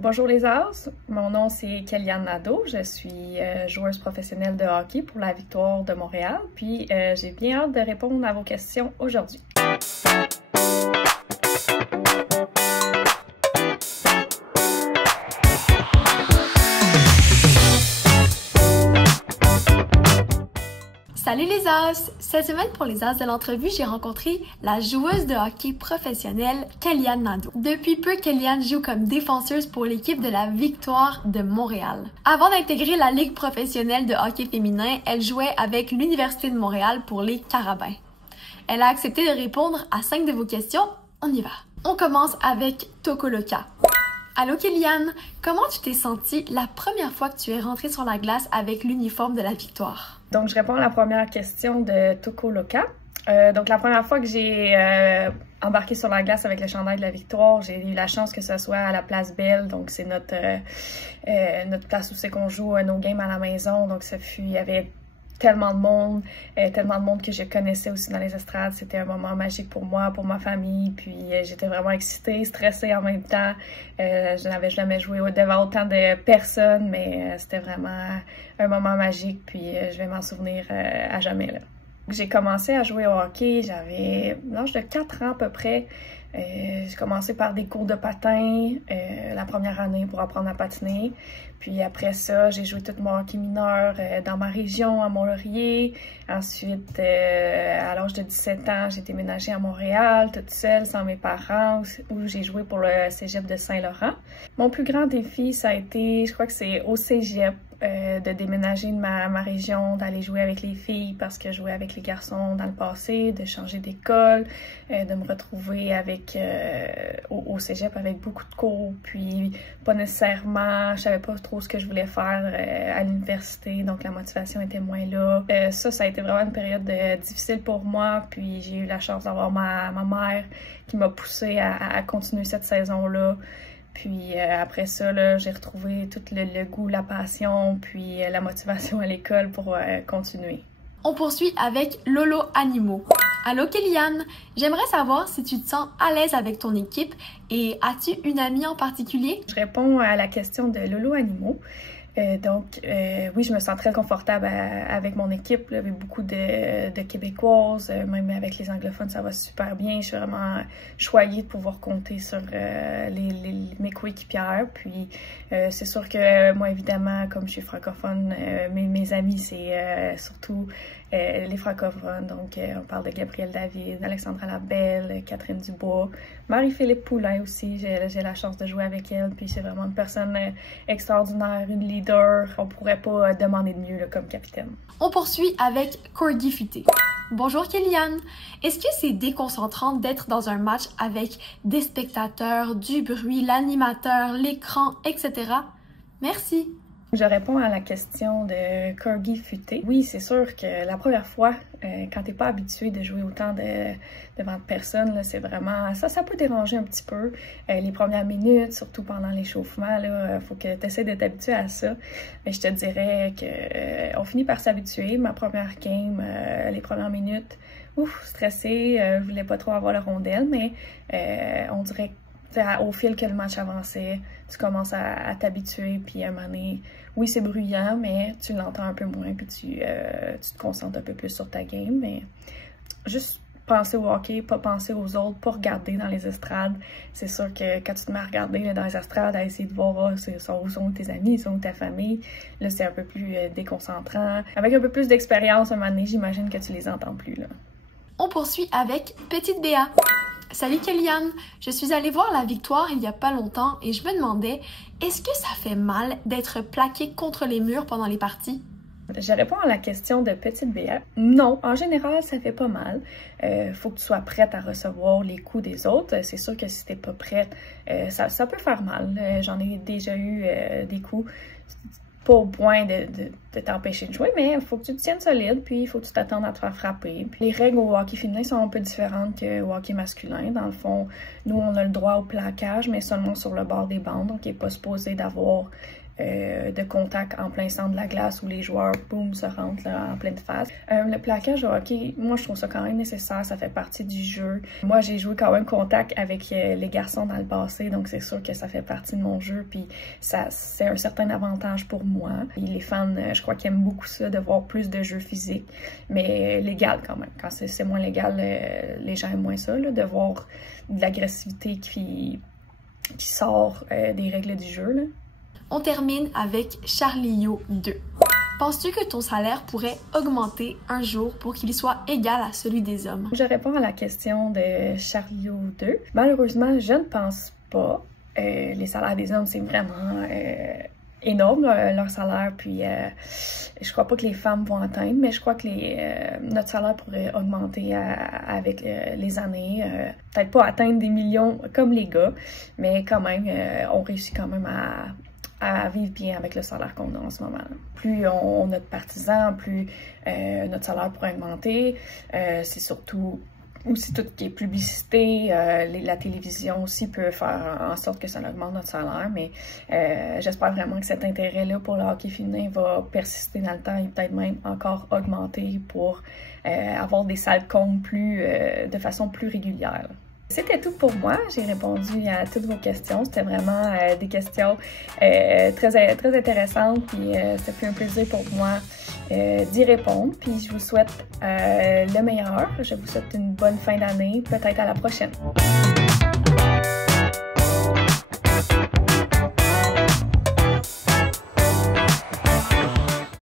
Bonjour les As, mon nom c'est Kellyanne Nadeau, je suis joueuse professionnelle de hockey pour la Victoire de Montréal, puis j'ai bien hâte de répondre à vos questions aujourd'hui. Salut les As! Cette semaine pour les As de l'entrevue, j'ai rencontré la joueuse de hockey professionnelle Kellyanne Nadeau. Depuis peu, Kellyanne joue comme défenseuse pour l'équipe de la Victoire de Montréal. Avant d'intégrer la Ligue professionnelle de hockey féminin, elle jouait avec l'Université de Montréal pour les Carabins. Elle a accepté de répondre à 5 de vos questions. On y va! On commence avec Tokoloka. Allô Kellyanne, comment tu t'es sentie la première fois que tu es rentrée sur la glace avec l'uniforme de la Victoire? Donc je réponds à la première question de Tokoloka. Donc la première fois que j'ai embarqué sur la glace avec le chandail de la Victoire, j'ai eu la chance que ce soit à la Place Belle, donc c'est notre place où c'est qu'on joue nos games à la maison. Donc il y avait tellement de monde que je connaissais aussi dans les estrades. C'était un moment magique pour moi, pour ma famille, puis j'étais vraiment excitée, stressée en même temps. Je n'avais jamais joué devant autant de personnes, mais c'était vraiment un moment magique, puis je vais m'en souvenir à jamais là. J'ai commencé à jouer au hockey, j'avais l'âge de 4 ans à peu près. J'ai commencé par des cours de patin la première année pour apprendre à patiner. Puis après ça, j'ai joué tout mon hockey mineur dans ma région, à Mont-Laurier. Ensuite, à l'âge de 17 ans, j'ai déménagé à Montréal, toute seule, sans mes parents, où j'ai joué pour le cégep de Saint-Laurent. Mon plus grand défi, ça a été, je crois que c'est au cégep, de déménager de ma région, d'aller jouer avec les filles parce que je jouais avec les garçons dans le passé, de changer d'école, de me retrouver avec au cégep avec beaucoup de cours, puis pas nécessairement, je savais pas trop ce que je voulais faire à l'université, donc la motivation était moins là. Ça a été vraiment une période difficile pour moi, puis j'ai eu la chance d'avoir ma mère qui m'a poussée à continuer cette saison-là. Puis après ça, j'ai retrouvé tout le goût, la passion, puis la motivation à l'école pour continuer. On poursuit avec Lolo Animo. Allô Kellyanne, j'aimerais savoir si tu te sens à l'aise avec ton équipe et as-tu une amie en particulier? Je réponds à la question de Lolo Animo. Oui, je me sens très confortable avec mon équipe, là, avec beaucoup de Québécoises, même avec les anglophones, ça va super bien. Je suis vraiment choyée de pouvoir compter sur mes coéquipières. Puis, c'est sûr que moi, évidemment, comme je suis francophone, mes amis, c'est surtout les francophones. Donc, on parle de Gabrielle David, Alexandra Labelle, Catherine Dubois, Marie-Philippe Poulain aussi. J'ai la chance de jouer avec elle. Puis, c'est vraiment une personne extraordinaire, une leader. On pourrait pas demander de mieux là, comme capitaine. On poursuit avec Corgi Futé. Bonjour Kellyanne, est-ce que c'est déconcentrant d'être dans un match avec des spectateurs, du bruit, l'animateur, l'écran, etc.? Merci. Je réponds à la question de Corgi Futé. Oui, c'est sûr que la première fois, quand t'es pas habitué de jouer autant devant de personnes, c'est vraiment... Ça peut déranger un petit peu. Les premières minutes, surtout pendant l'échauffement, il faut que tu essaies de t'habituer à ça. Mais je te dirais que on finit par s'habituer. Ma première game, les premières minutes, stressée, je voulais pas trop avoir la rondelle, mais on dirait que au fil que le match avançait, tu commences à t'habituer, puis à un moment donné, oui, c'est bruyant, mais tu l'entends un peu moins, puis tu te concentres un peu plus sur ta game, mais juste penser au hockey, pas penser aux autres, pas regarder dans les estrades. C'est sûr que quand tu te mets à regarder là, dans les estrades, à essayer de voir où sont tes amis, où sont ta famille, là, c'est un peu plus déconcentrant. Avec un peu plus d'expérience, à un moment donné, j'imagine que tu les entends plus, là. On poursuit avec Petite Béa. Salut Kellyanne, je suis allée voir la Victoire il y a pas longtemps et je me demandais, est-ce que ça fait mal d'être plaqué contre les murs pendant les parties? Je réponds à la question de Petite Béa. Non, en général, ça fait pas mal. Faut que tu sois prête à recevoir les coups des autres. C'est sûr que si t'es pas prête, ça peut faire mal. J'en ai déjà eu des coups. Pas au point de t'empêcher de jouer, mais il faut que tu te tiennes solide, puis il faut que tu t'attendes à te faire frapper. Puis les règles au hockey féminin sont un peu différentes qu'au hockey masculin. Dans le fond, nous, on a le droit au plaquage, mais seulement sur le bord des bandes, donc il n'est pas supposé d'avoir de contact en plein centre de la glace où les joueurs, boum, se rentrent là, en pleine phase. Le plaquage au hockey, moi je trouve ça quand même nécessaire, ça fait partie du jeu. Moi j'ai joué quand même contact avec les garçons dans le passé, donc c'est sûr que ça fait partie de mon jeu, puis c'est un certain avantage pour moi. Et les fans, je crois qu'ils aiment beaucoup ça, de voir plus de jeux physiques, mais légal quand même. Quand c'est moins légal, les gens aiment moins ça, là, de voir de l'agressivité qui sort des règles du jeu, là. On termine avec Charlio 2. Penses-tu que ton salaire pourrait augmenter un jour pour qu'il soit égal à celui des hommes? Je réponds à la question de Charlio 2. Malheureusement, je ne pense pas. Les salaires des hommes, c'est vraiment énorme, leur salaire, puis je crois pas que les femmes vont atteindre, mais je crois que notre salaire pourrait augmenter avec les années. Peut-être pas atteindre des millions comme les gars, mais quand même, on réussit quand même à vivre bien avec le salaire qu'on a en ce moment. Plus on a de partisans, plus notre salaire pourrait augmenter. C'est surtout aussi tout ce qui est publicité, la télévision aussi peut faire en sorte que ça augmente notre salaire, mais j'espère vraiment que cet intérêt-là pour le hockey féminin va persister dans le temps et peut-être même encore augmenter pour avoir des salles comptes de façon plus régulière. C'était tout pour moi. J'ai répondu à toutes vos questions. C'était vraiment des questions très intéressantes. Puis ça fait un plaisir pour moi d'y répondre. Puis je vous souhaite le meilleur. Je vous souhaite une bonne fin d'année. Peut-être à la prochaine.